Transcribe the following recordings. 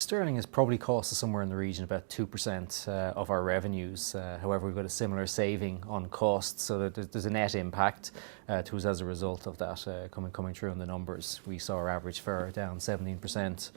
Sterling has probably cost us somewhere in the region of about 2% of our revenues. However, we've got a similar saving on costs, so that there's a net impact to us as a result of that coming through in the numbers. We saw our average fare down 17%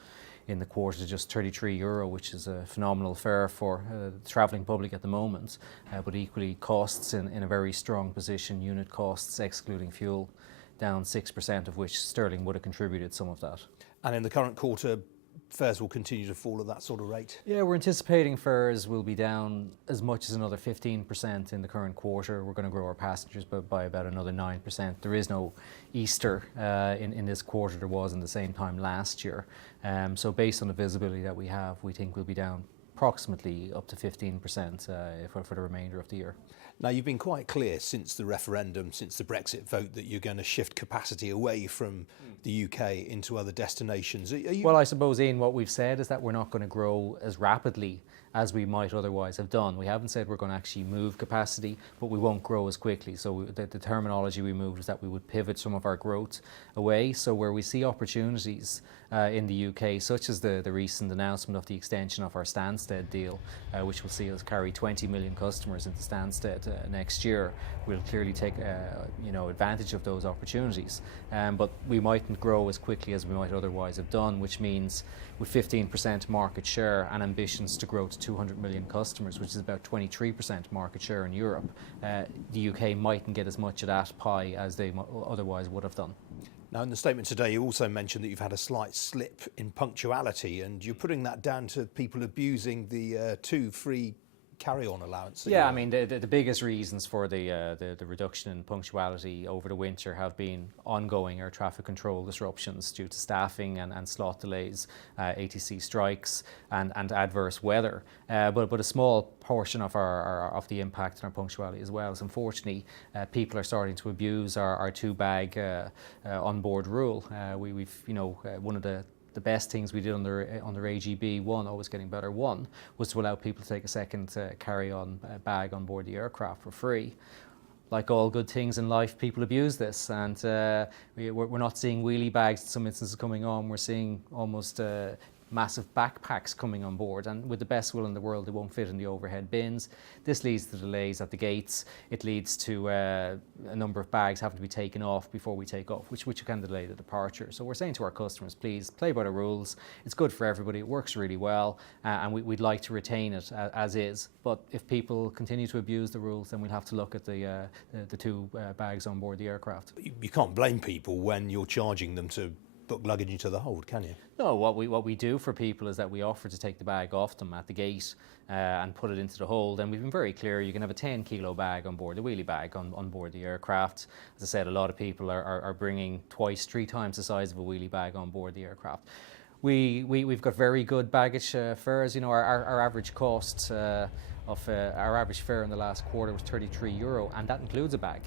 in the quarter to just €33, which is a phenomenal fare for the travelling public at the moment, but equally costs in a very strong position. Unit costs, excluding fuel, down 6%, of which Sterling would have contributed some of that. And in the current quarter, fares will continue to fall at that sort of rate? Yeah, we're anticipating fares will be down as much as another 15% in the current quarter. We're going to grow our passengers by about another 9%. There is no Easter in this quarter. There was in the same time last year. So based on the visibility that we have, we think we'll be down approximately up to 15% for the remainder of the year. Now, you've been quite clear since the referendum, since the Brexit vote, that you're going to shift capacity away from the UK into other destinations. Well, I suppose, Ian, what we've said is that we're not going to grow as rapidly as we might otherwise have done. We haven't said we're going to actually move capacity, but we won't grow as quickly. So the terminology we moved was that we would pivot some of our growth away. So where we see opportunities in the UK, such as the recent announcement of the extension of our Stansted deal, which will see us carry 20 million customers into Stansted next year, we'll clearly take advantage of those opportunities. But we mightn't grow as quickly as we might otherwise have done, which means with 15% market share and ambitions to grow to 200 million customers, which is about 23% market share in Europe, the UK mightn't get as much of that pie as they otherwise would have done. Now, in the statement today, you also mentioned that you've had a slight slip in punctuality, and you're putting that down to people abusing the two free carry-on allowance. Yeah, I mean, the biggest reasons for the reduction in punctuality over the winter have been ongoing air traffic control disruptions due to staffing and slot delays, ATC strikes and adverse weather. But a small portion of the impact on our punctuality as well is, unfortunately, people are starting to abuse our two-bag on-board rule. We've one of the best things we did under AGB 1, always getting better 1, was to allow people to take a second carry-on bag on board the aircraft for free. Like all good things in life, people abuse this, and we're not seeing wheelie bags in some instances coming on. We're seeing almost massive backpacks coming on board, and with the best will in the world, they won't fit in the overhead bins. This leads to delays at the gates. It leads to a number of bags having to be taken off before we take off, which can delay the departure. So we're saying to our customers, please play by the rules. It's good for everybody. It works really well, and we'd like to retain it as is. But if people continue to abuse the rules, then we'll have to look at the two bags on board the aircraft. You can't blame people when you're charging them to book luggage into the hold, can you? No, what we do for people is that we offer to take the bag off them at the gate and put it into the hold, and we've been very clear, you can have a 10-kilo bag on board, the wheelie bag on board the aircraft. As I said, a lot of people are bringing twice, 3 times the size of a wheelie bag on board the aircraft. We've got very good baggage fares. Our average cost of our average fare in the last quarter was €33, and that includes a bag.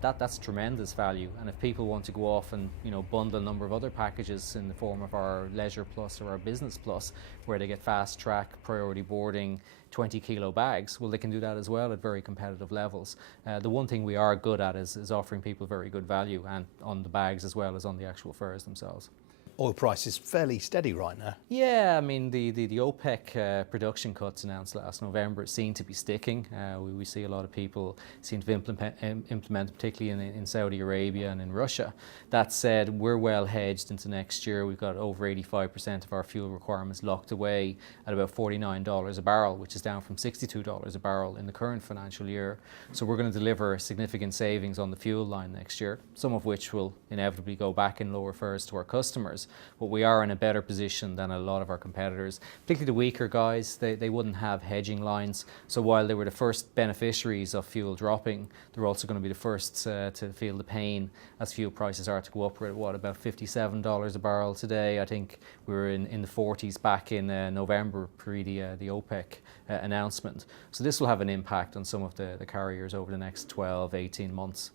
That's tremendous value, and if people want to go off and bundle a number of other packages in the form of our Leisure Plus or our Business Plus, where they get fast track, priority boarding, 20-kilo bags, well, they can do that as well at very competitive levels. The one thing we are good at is offering people very good value, and on the bags as well as on the actual fares themselves. Oil price is fairly steady right now. Yeah, I mean, the OPEC production cuts announced last November seem to be sticking. We see a lot of people seem to implement particularly in Saudi Arabia and in Russia. That said, we're well hedged into next year. We've got over 85% of our fuel requirements locked away at about $49 a barrel, which is down from $62 a barrel in the current financial year. So we're going to deliver significant savings on the fuel line next year, some of which will inevitably go back in lower fares to our customers. But we are in a better position than a lot of our competitors, particularly the weaker guys. They wouldn't have hedging lines. So while they were the first beneficiaries of fuel dropping, they're also going to be the first to feel the pain as fuel prices are to go up. We're at about $57 a barrel today. I think we were in the 40s back in November pre the OPEC announcement. So this will have an impact on some of the carriers over the next 12, 18 months.